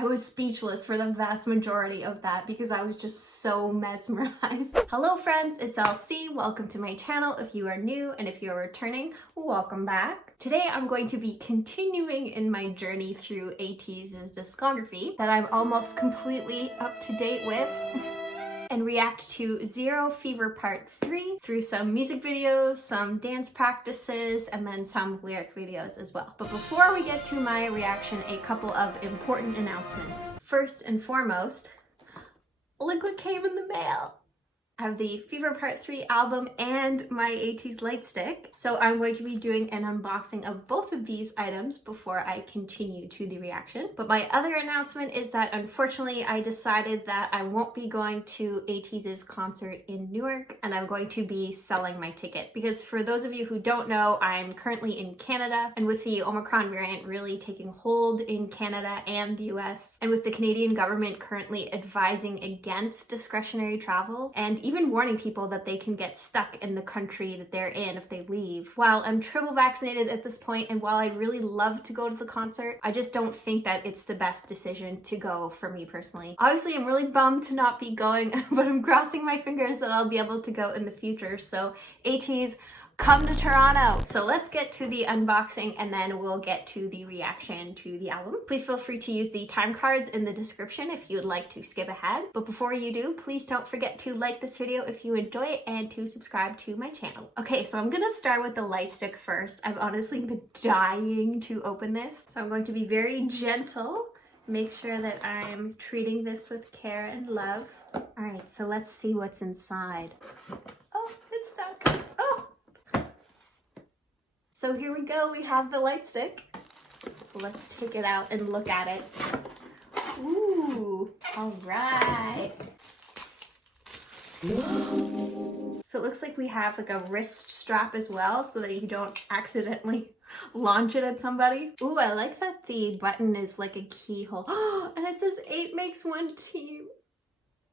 I was speechless for the vast majority of that because I was just so mesmerized. Hello friends, it's LC. Welcome to my channel if you are new, and if you are returning, welcome back. Today I'm going to be continuing in my journey through ATEEZ's discography that I'm almost completely up to date with. And react to Zero Fever Part 3 through some music videos, some dance practices, and then some lyric videos as well. But before we get to my reaction, a couple of important announcements. First and foremost, look what came in the mail. I have the Fever Part 3 album and my ATEEZ light stick. So I'm going to be doing an unboxing of both of these items before I continue to the reaction. But my other announcement is that unfortunately I decided that I won't be going to ATEEZ's concert in Newark, and I'm going to be selling my ticket. Because for those of you who don't know, I'm currently in Canada, and with the Omicron variant really taking hold in Canada and the US, and with the Canadian government currently advising against discretionary travel, and even warning people that they can get stuck in the country that they're in if they leave. While I'm triple vaccinated at this point, and while I'd really love to go to the concert, I just don't think that it's the best decision to go for me personally. Obviously, I'm really bummed to not be going, but I'm crossing my fingers that I'll be able to go in the future. So ATEEZ, come to Toronto. So let's get to the unboxing and then we'll get to the reaction to the album. Please feel free to use the time cards in the description if you would like to skip ahead. But before you do, please don't forget to like this video if you enjoy it and to subscribe to my channel. Okay, so I'm gonna start with the light stick first. I've honestly been dying to open this. So I'm going to be very gentle. Make sure that I'm treating this with care and love. All right, so let's see what's inside. Oh, it's stuck. Oh. So here we go, we have the light stick. Let's take it out and look at it. Ooh, all right. So it looks like we have like a wrist strap as well so that you don't accidentally launch it at somebody. Ooh, I like that the button is like a keyhole. And it says 8 makes 1 team.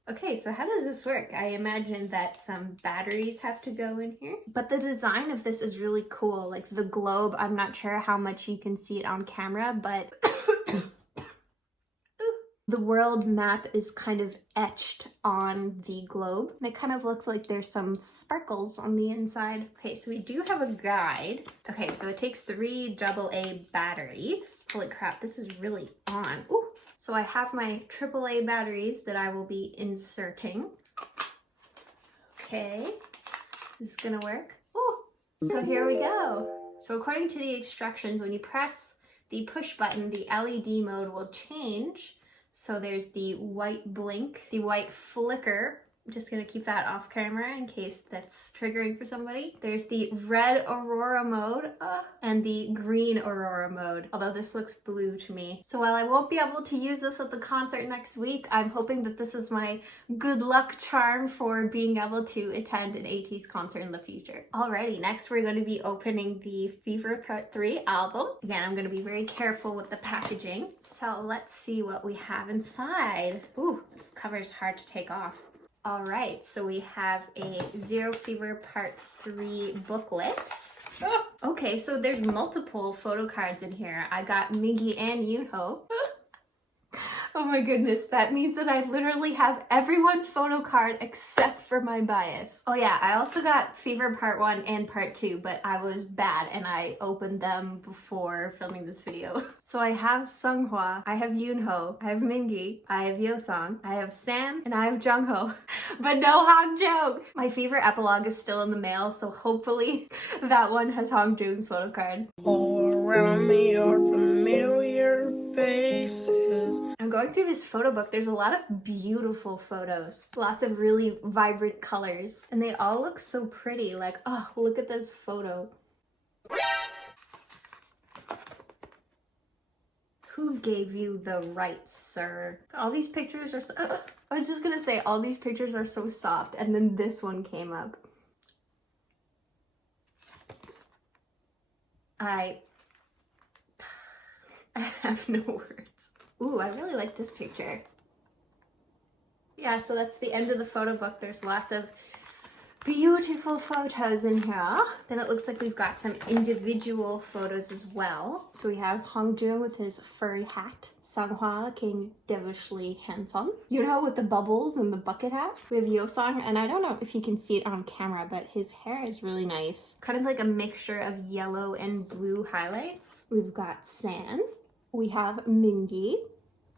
Okay, so how does this work? I imagine that some batteries have to go in here. But the design of this is really cool. Like the globe, I'm not sure how much you can see it on camera, but the world map is kind of etched on the globe. And it kind of looks like there's some sparkles on the inside. Okay, so we do have a guide. Okay, so it takes 3 AA batteries. Holy crap, this is really on. Ooh. So I have my AAA batteries that I will be inserting. Okay, this is gonna work. Oh, so here we go. So according to the instructions, when you press the push button, the LED mode will change. So there's the white blink, the white flicker. I'm just gonna keep that off camera in case that's triggering for somebody. There's the red aurora mode and the green aurora mode, although this looks blue to me. So while I won't be able to use this at the concert next week, I'm hoping that this is my good luck charm for being able to attend an ATEEZ concert in the future. Alrighty, next we're going to be opening the Fever Part 3 album. Again, I'm going to be very careful with the packaging. So let's see what we have inside. Ooh, this cover is hard to take off. All right, so we have a Zero Fever Part 3 booklet. Okay, so there's multiple photo cards in here. I got Miggy and Yoonho. Oh my goodness, that means that I literally have everyone's photo card except for my bias. Oh yeah, I also got Fever Part 1 and Part 2, but I was bad and I opened them before filming this video. So I have Seonghwa, I have Yoonho, I have Mingi, I have Yeosang, I have Sam, and I have Jungho, but no Hongjoong. My Fever epilogue is still in the mail, so hopefully that one has Hongjoong's photo card. All around me are familiar faces. I'm going through this photo book. There's a lot of beautiful photos, lots of really vibrant colors, and they all look so pretty. Like, oh, look at this photo. Who gave you the right, sir? All these pictures are so, I was just gonna say, all these pictures are so soft, and then this one came up. I have no words. Ooh, I really like this picture. Yeah, so that's the end of the photo book. There's lots of beautiful photos in here. Then it looks like we've got some individual photos as well. So we have Hongjoong with his furry hat, Sanghwa looking devilishly handsome, Yunho with the bubbles and the bucket hat. We have Yeosang, and I don't know if you can see it on camera, but his hair is really nice. Kind of like a mixture of yellow and blue highlights. We've got San. We have Mingi,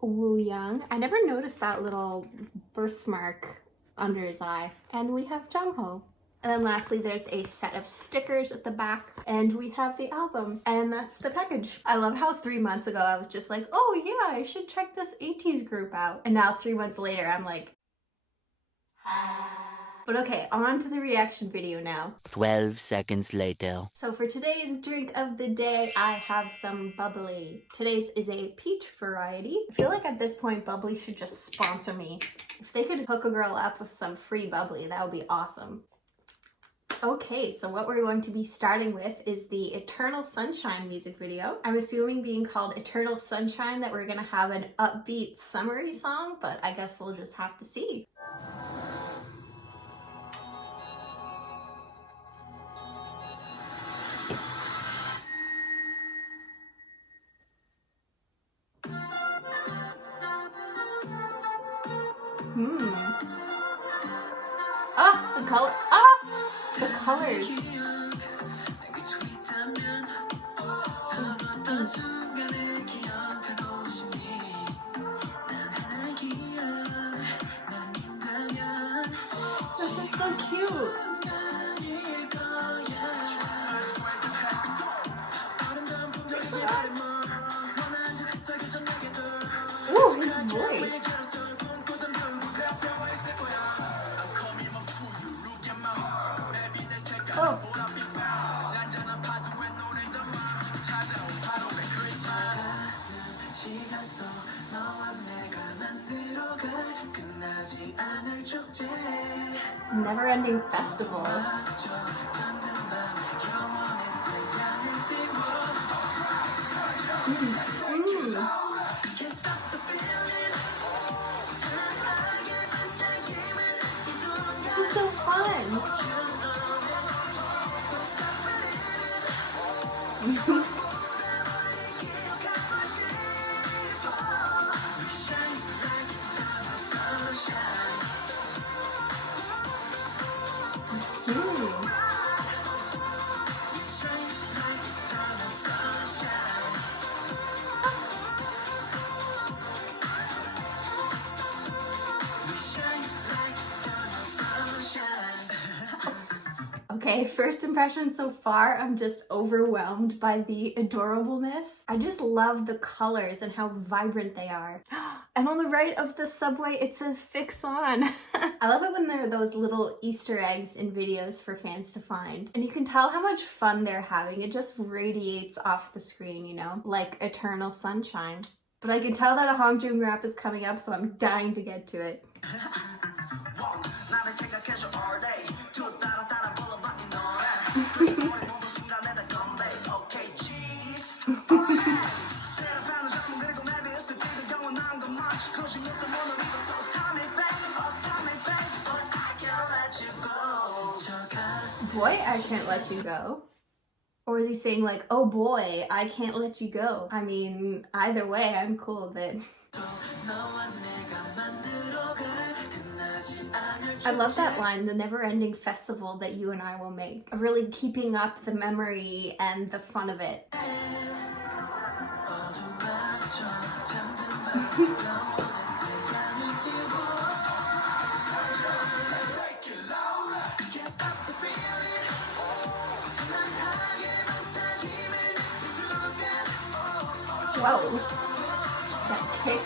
Woo Young. I never noticed that little birthmark under his eye. And we have Jungho. And then lastly, there's a set of stickers at the back, and we have the album, and that's the package. I love how 3 months ago I was just like, oh yeah, I should check this ATEEZ group out. And now 3 months later, I'm like, But okay, on to the reaction video now. 12 seconds later. So for today's drink of the day, I have some bubbly. Today's is a peach variety. I feel like at this point, bubbly should just sponsor me. If they could hook a girl up with some free bubbly, that would be awesome. Okay, so what we're going to be starting with is the Eternal Sunshine music video. I'm assuming being called Eternal Sunshine that we're gonna have an upbeat summery song, but I guess we'll just have to see. Ah, the color. Ah, the colors. This is so cute. Ooh, his voice. Oh. Never-ending festival. This is so fun. Okay, first impression so far, I'm just overwhelmed by the adorableness. I just love the colors and how vibrant they are. And on the right of the subway, it says Fix On. I love it when there are those little Easter eggs in videos for fans to find. And you can tell how much fun they're having. It just radiates off the screen, you know, like Eternal Sunshine. But I can tell that a Hongjoong rap is coming up, so I'm dying to get to it. Boy, I can't let you go. Or is he saying like, oh boy, I can't let you go? I mean, either way, I'm cool with it. I love that line, the never-ending festival that you and I will make. Of really keeping up the memory and the fun of it. Whoa, that kick.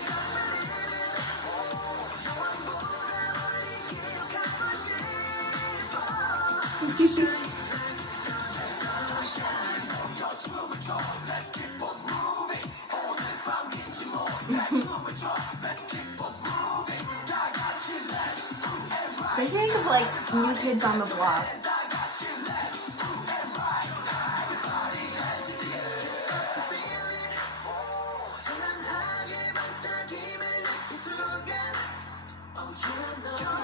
I think of like New Kids on the Block.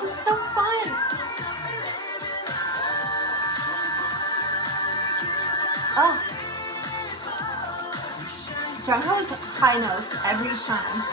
This is so fun. Jungkook's high notes every time.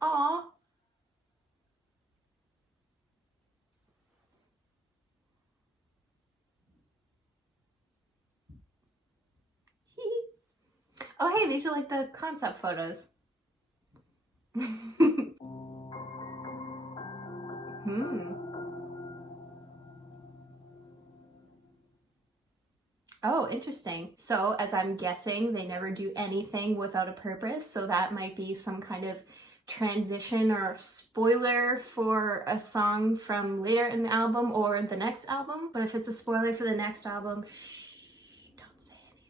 Aww. Oh hey, these are like the concept photos. Oh, interesting. So, as I'm guessing, they never do anything without a purpose, so that might be some kind of transition or spoiler for a song from later in the album or the next album. But if it's a spoiler for the next album, don't say anything.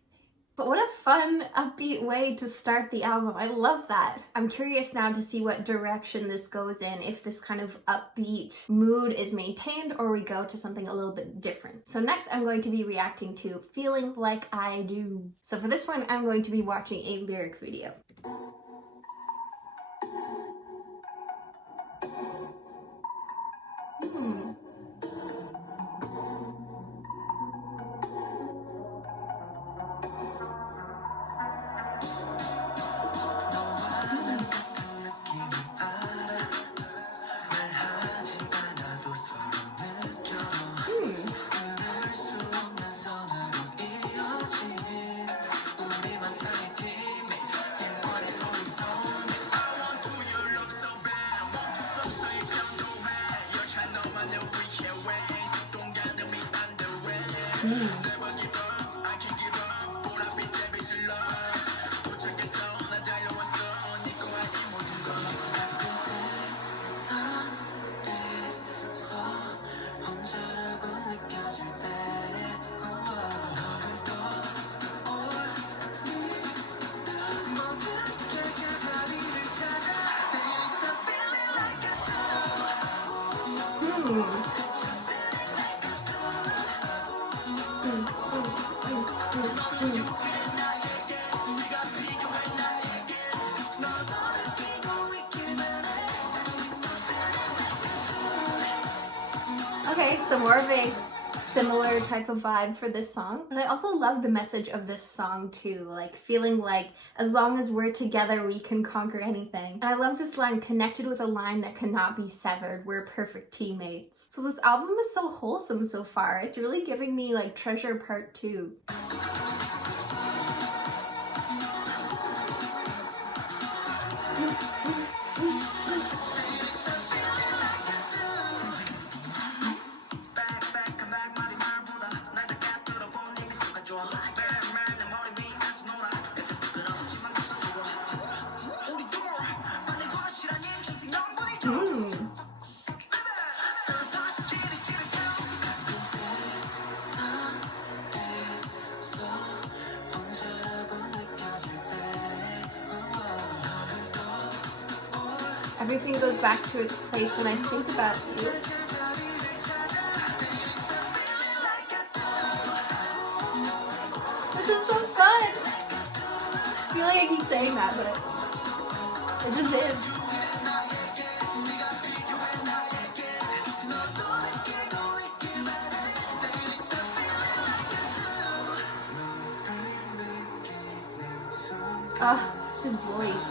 But what a fun, upbeat way to start the album. I love that. I'm curious now to see what direction this goes in, if this kind of upbeat mood is maintained or we go to something a little bit different. So next I'm going to be reacting to Feeling Like I Do. So for this one, I'm going to be watching a lyric video. Okay, so more of a similar type of vibe for this song, but I also love the message of this song too, like feeling like as long as we're together we can conquer anything. And I love this line, connected with a line that cannot be severed, we're perfect teammates. So this album is so wholesome so far. It's really giving me like Treasure Part 2. Everything goes back to its place when I think about you. This is so fun! I feel like I keep saying that, but it just is. Ah, his voice.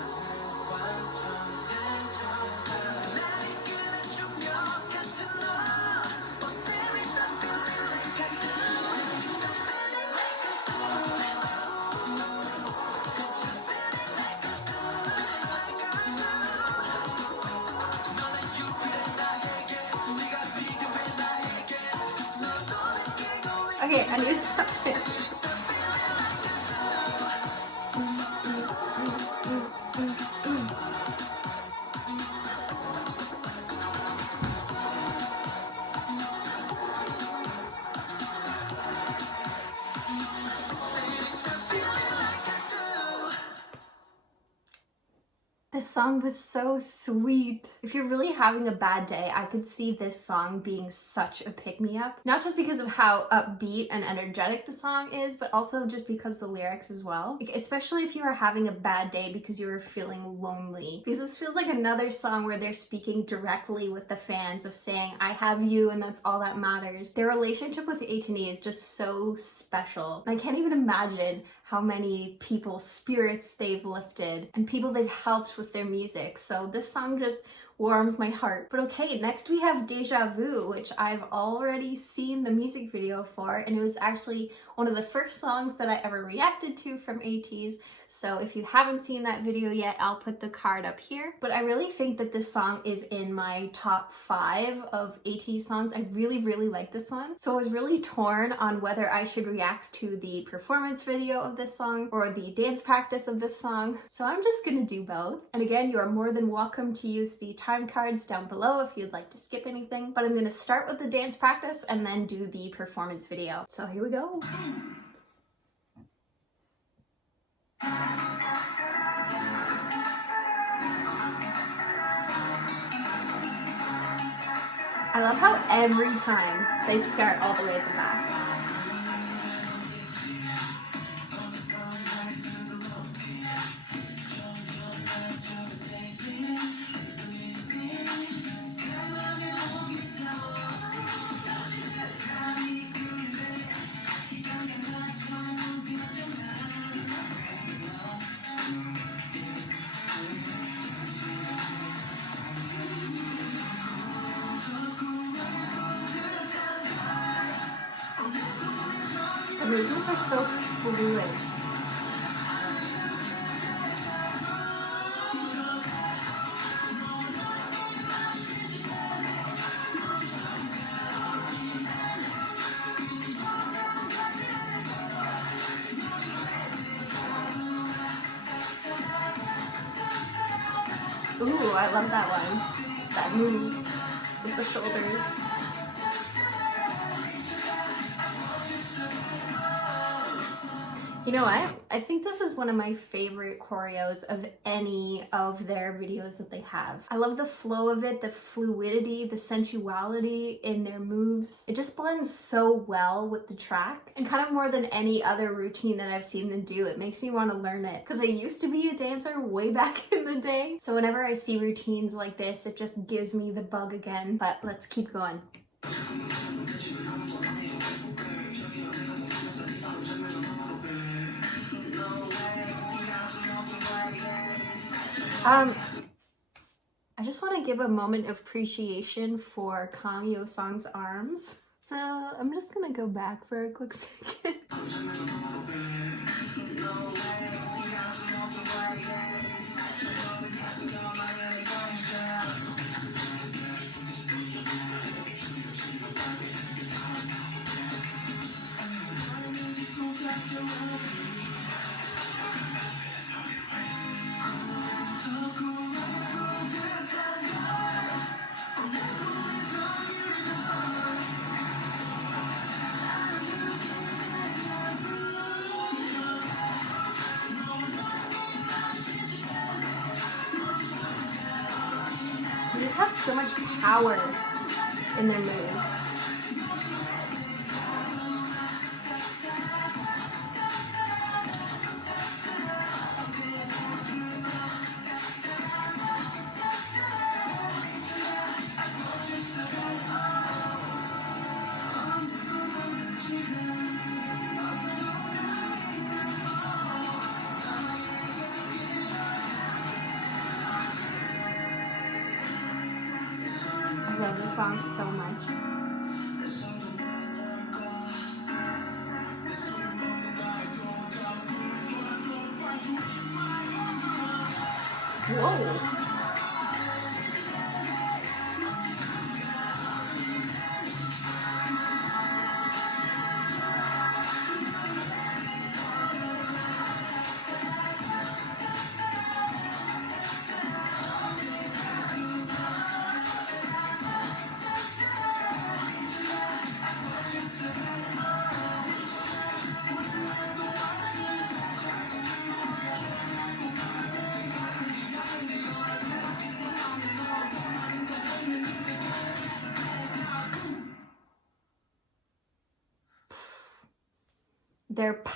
Okay, I knew something. this song was so sweet. If you're really having a bad day, I could see this song being such a pick-me-up. Not just because of how upbeat and energetic the song is, but also just because the lyrics as well. Like, especially if you are having a bad day because you are feeling lonely. Because this feels like another song where they're speaking directly with the fans of saying, I have you and that's all that matters. Their relationship with ATEEZ is just so special. And I can't even imagine how many people's spirits they've lifted and people they've helped with their music. So this song just warms my heart. But okay, next we have Deja Vu, which I've already seen the music video for, and it was actually one of the first songs that I ever reacted to from ATEEZ. So if you haven't seen that video yet, I'll put the card up here. But I really think that this song is in my top 5 of ATEEZ songs. I really like this one. So I was really torn on whether I should react to the performance video of this song or the dance practice of this song. So I'm just gonna do both. And again, you are more than welcome to use the time cards down below if you'd like to skip anything. But I'm gonna start with the dance practice and then do the performance video. So here we go. I love how every time they start all the way at the back. The movements are so fluid. Ooh, I love that one. That move with the shoulders. You know what? I think this is one of my favorite choreos of any of their videos that they have. I love the flow of it, the fluidity, the sensuality in their moves. It just blends so well with the track, and kind of more than any other routine that I've seen them do. It makes me want to learn it because I used to be a dancer way back in the day. So whenever I see routines like this, it just gives me the bug again. But let's keep going. I just want to give a moment of appreciation for Kang Yo-sung's arms. So I'm just gonna go back for a quick second. They just have so much power in their moves. I love this song so much. Whoa.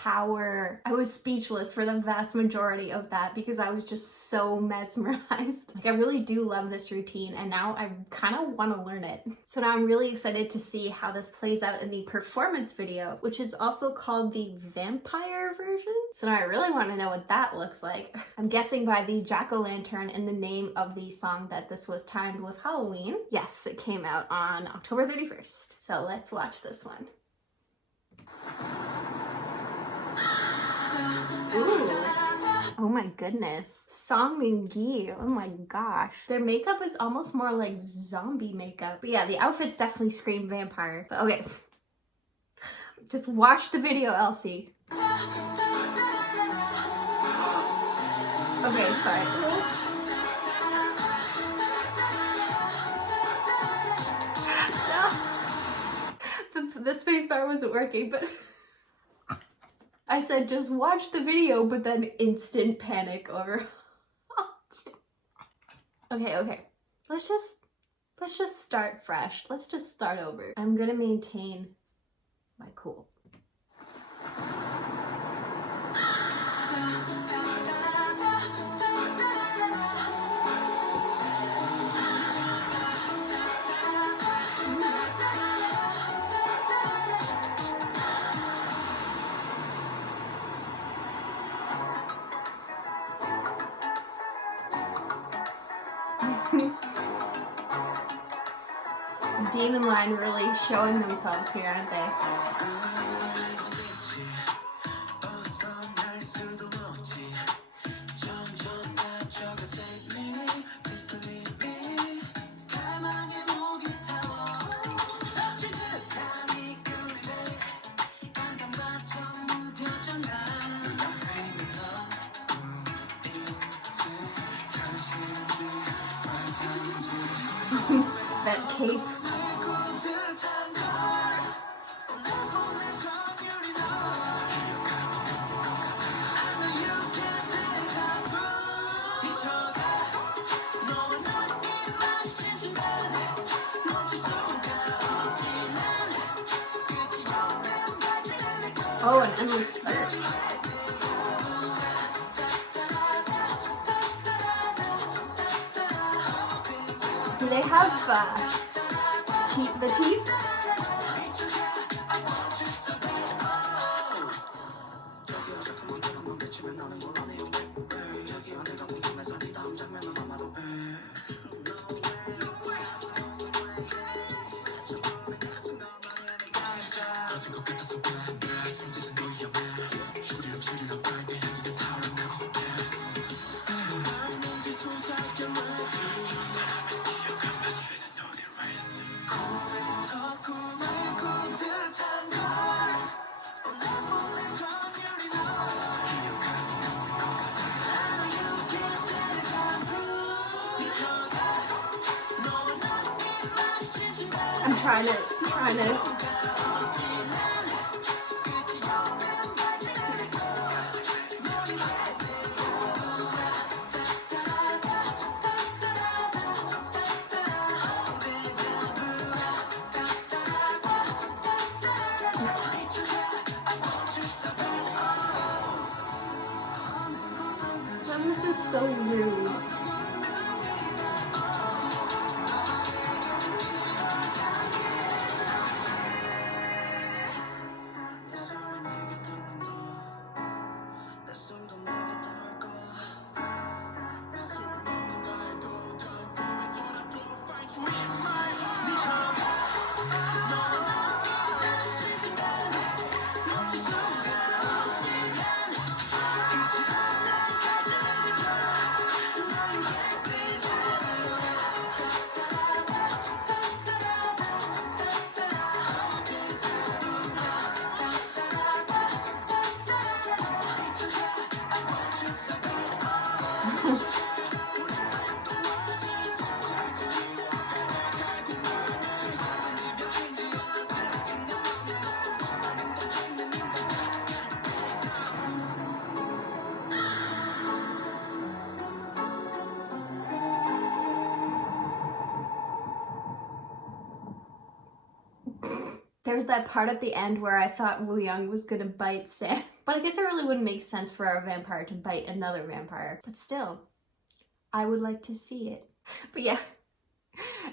power. I was speechless for the vast majority of that because I was just so mesmerized. Like, I really do love this routine, and now I kind of want to learn it. So now I'm really excited to see how this plays out in the performance video, which is also called the vampire version. So now I really want to know what that looks like. I'm guessing by the jack-o'-lantern in the name of the song that this was timed with Halloween. Yes, it came out on October 31st. So let's watch this one. Ooh. Oh my goodness. Song Mingi. Oh my gosh. Their makeup is almost more like zombie makeup. But yeah, the outfits definitely scream vampire. But okay. Just watch the video, Elsie. Okay, sorry. The spacebar wasn't working, but I said just watch the video, but then instant panic over. Okay. Let's just start fresh. Let's just start over. I'm gonna maintain my cool. Demon line really showing themselves here, aren't they? That cape. Oh, an endless thirst. Do they have the teeth? I'm trying to. That was just so rude. There's that part at the end where I thought Woo Young was gonna bite Sam. But I guess it really wouldn't make sense for a vampire to bite another vampire. But still, I would like to see it. But yeah,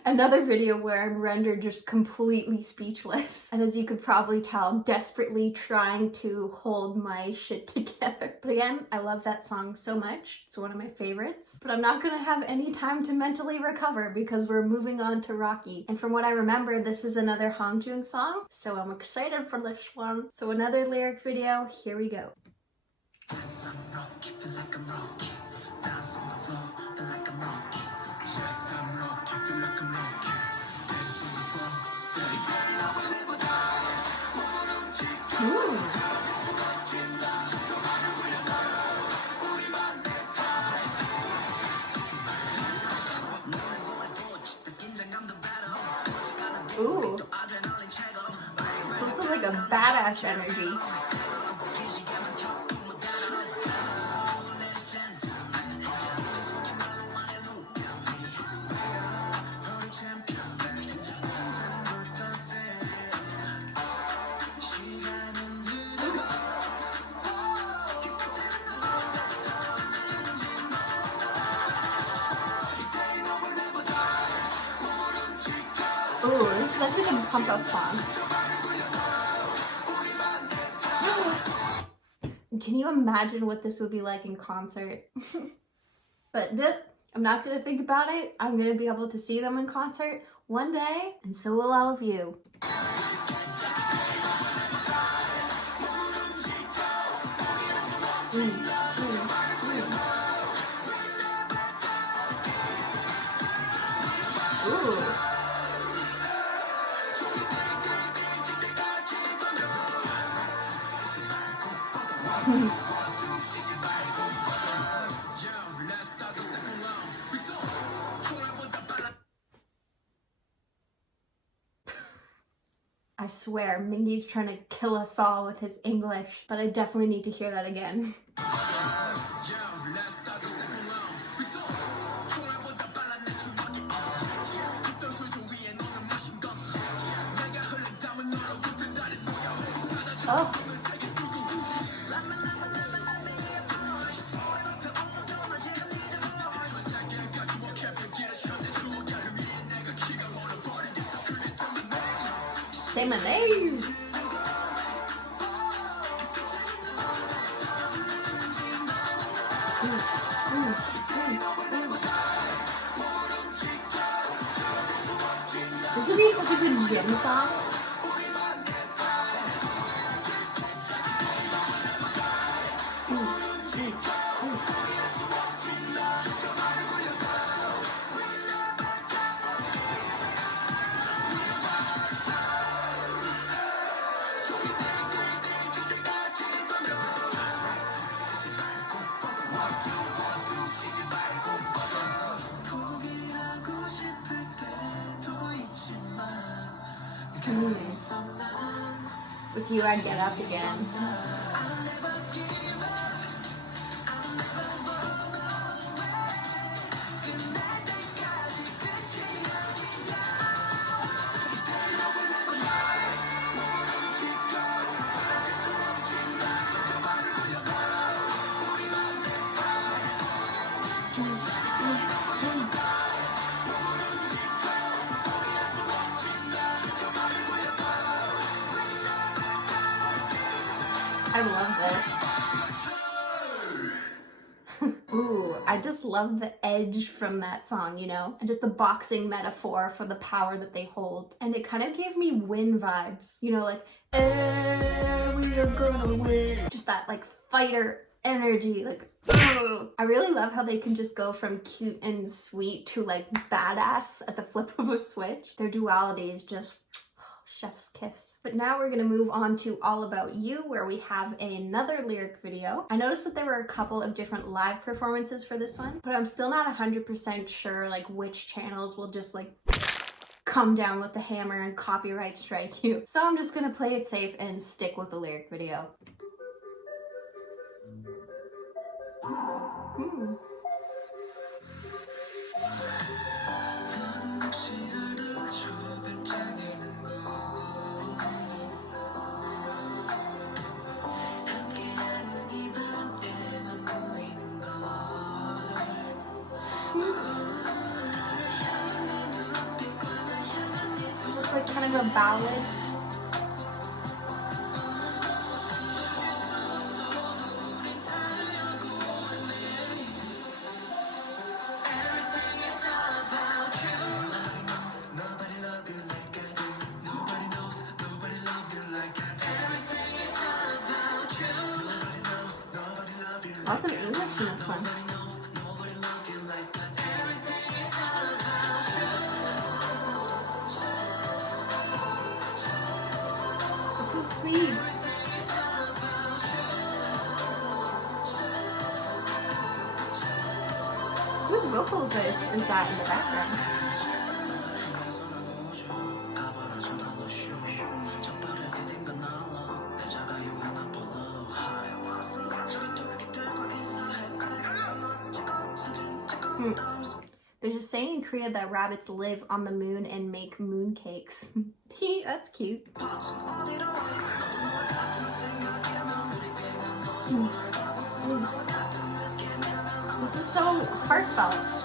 another video where I'm rendered just completely speechless. And as you could probably tell, desperately trying to hold my shit together. But again, I love that song so much. It's one of my favorites. But I'm not gonna have any time to mentally recover because we're moving on to Rocky. And from what I remember, this is another Hongjoong song. So I'm excited for this one. So another lyric video, here we go. Yes, I'm rocky, feel like I'm rocky. Dance on the floor, feel like I'm rocky. Yes, I'm rocky, feel like I'm rocky. Dance on the floor, Ooh. This is like a badass energy. Ooh, this is such a good pump up song. Can you imagine what this would be like in concert? But I'm not gonna think about it. I'm gonna be able to see them in concert one day, and so will all of you. Ooh. I swear, Mingy's trying to kill us all with his English, but I definitely need to hear that again. Oh. Say my name. This would be such a good gym song. With you, I get up again. I love this. Ooh, I just love the edge from that song, you know? And just the boxing metaphor for the power that they hold. And it kind of gave me Win vibes, you know, like, we are gonna win. Just that, like, fighter energy, like, ugh. I really love how they can just go from cute and sweet to, like, badass at the flip of a switch. Their duality is just chef's kiss. But now we're gonna move on to All About You, where we have another lyric video. I noticed that there were a couple of different live performances for this one, but I'm still not 100% sure like which channels will just like come down with the hammer and copyright strike you. So I'm just gonna play it safe and stick with the lyric video. kind of a ballad. Lots of English in this one. It's so sweet. Whose vocals is that in the background? There's a saying in Korea that rabbits live on the moon and make moon cakes. That's cute. This is so heartfelt.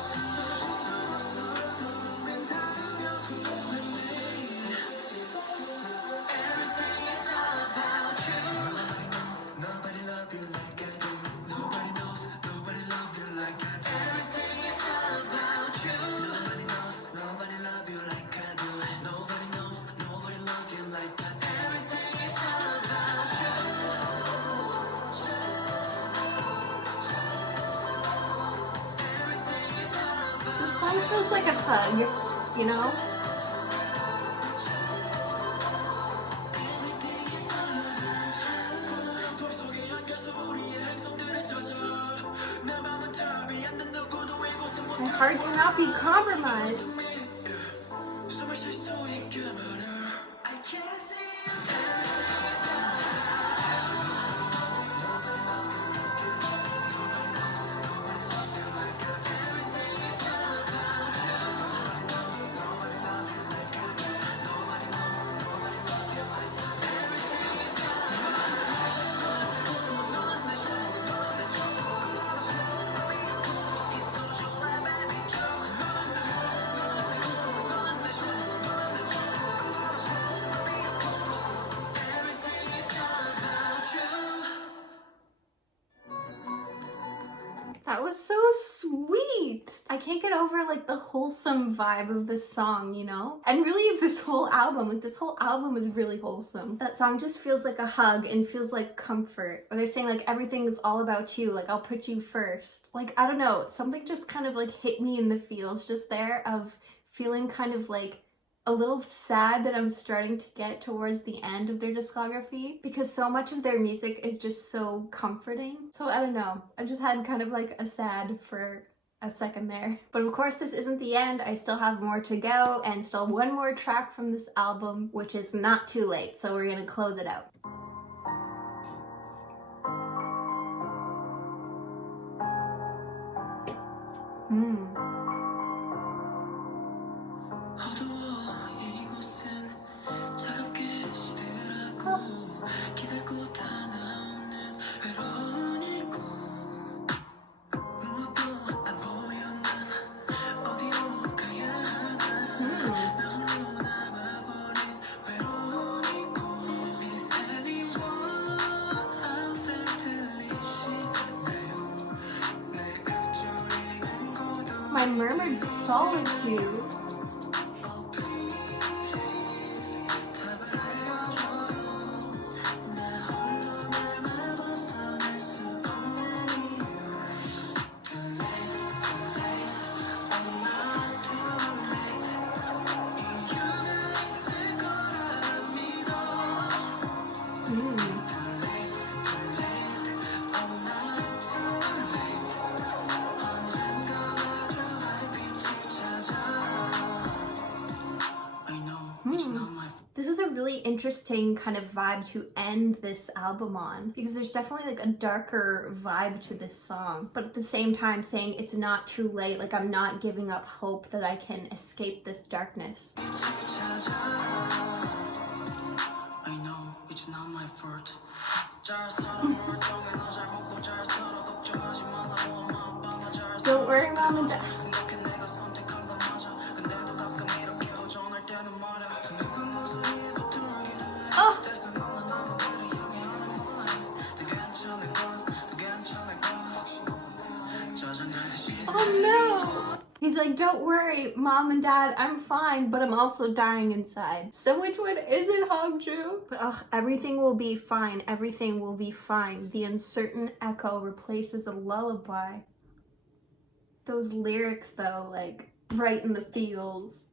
It feels like a hug, you know? My heart cannot be compromised. That was so sweet. I can't get over like the wholesome vibe of this song, you know? And really of this whole album. Like this whole album is really wholesome. That song just feels like a hug and feels like comfort. Or they're saying like everything is all about you. Like I'll put you first. Like I don't know. Something just kind of like hit me in the feels just there of feeling kind of like a little sad that I'm starting to get towards the end of their discography because so much of their music is just so comforting. So I don't know, I just had kind of like a sad for a second there. But of course this isn't the end. I still have more to go and still one more track from this album, which is Not Too Late. So we're gonna close it out. My murmured solitude. This is a really interesting kind of vibe to end this album on because there's definitely like a darker vibe to this song, but at the same time saying it's not too late, like I'm not giving up hope that I can escape this darkness. I know it's not my fault. Don't worry, Mom and Dad. like, don't worry, mom and dad, I'm fine, but I'm also dying inside. So which one is it, Hongju? But ugh, everything will be fine. Everything will be fine. The uncertain echo replaces a lullaby. Those lyrics though, like, right in the feels.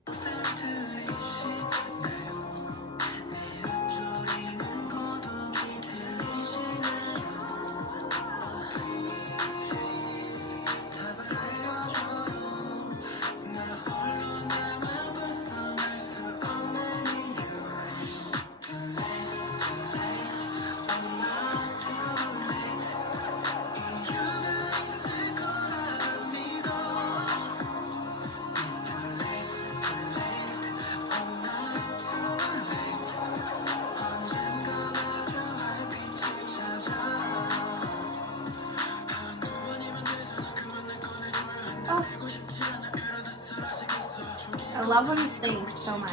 Oh. I love when he sings so much.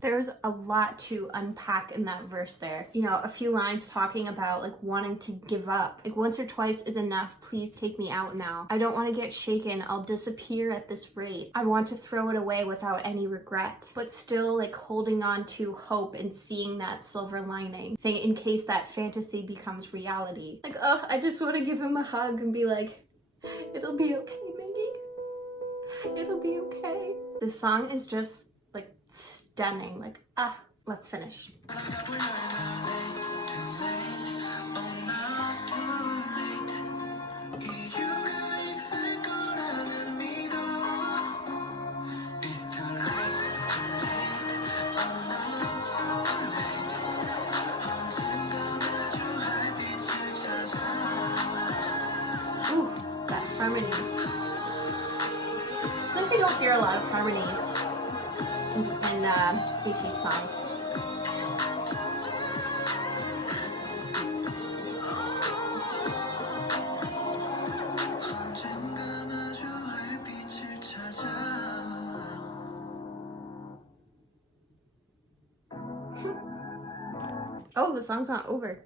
There's a lot to unpack in that verse there. You know, a few lines talking about like wanting to give up. Like, once or twice is enough. Please take me out now. I don't want to get shaken. I'll disappear at this rate. I want to throw it away without any regret. But still like holding on to hope and seeing that silver lining. Saying in case that fantasy becomes reality. Like, oh, I just want to give him a hug and be like, it'll be okay, Miggy. It'll be okay. The song is just like stunning. Like, let's finish. Ooh, that harmony. I think we don't hear a lot of harmonies in ATEEZ songs. Oh, the song's not over.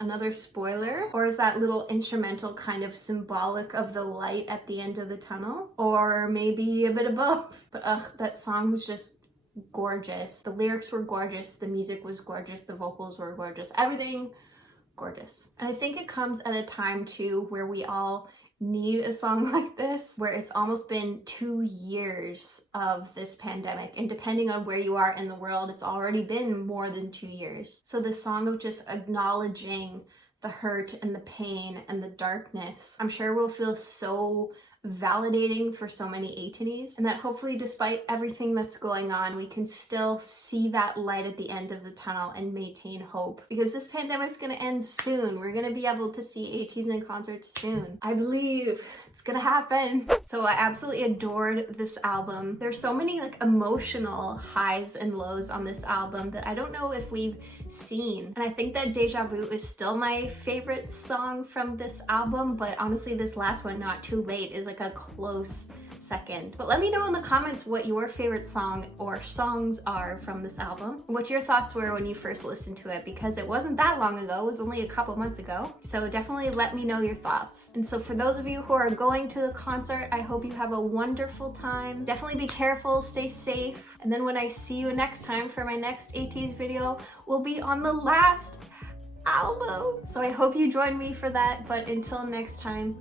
Another spoiler? Or is that little instrumental kind of symbolic of the light at the end of the tunnel? Or maybe a bit of both? But that song was just gorgeous. The lyrics were gorgeous, the music was gorgeous, the vocals were gorgeous, everything gorgeous. And I think it comes at a time too where we all need a song like this, where it's almost been 2 years of this pandemic, and depending on where you are in the world, it's already been more than 2 years. So the song of just acknowledging the hurt and the pain and the darkness, I'm sure will feel so validating for so many ATEEZ, and that hopefully despite everything that's going on, we can still see that light at the end of the tunnel and maintain hope, because this pandemic's gonna end soon. We're gonna be able to see ATEEZ in concert soon. I believe it's gonna happen. So I absolutely adored this album. There's so many like emotional highs and lows on this album that I don't know if we've seen. And I think that Deja Vu is still my favorite song from this album, but honestly this last one, Not Too Late, is like a close second. But let me know in the comments what your favorite song or songs are from this album, what your thoughts were when you first listened to it, because it wasn't that long ago, it was only a couple months ago. So definitely let me know your thoughts. And so for those of you who are going to the concert, I hope you have a wonderful time. Definitely be careful, stay safe. And then when I see you next time for my next ATEEZ video, we'll be on the last album. So I hope you join me for that, but until next time,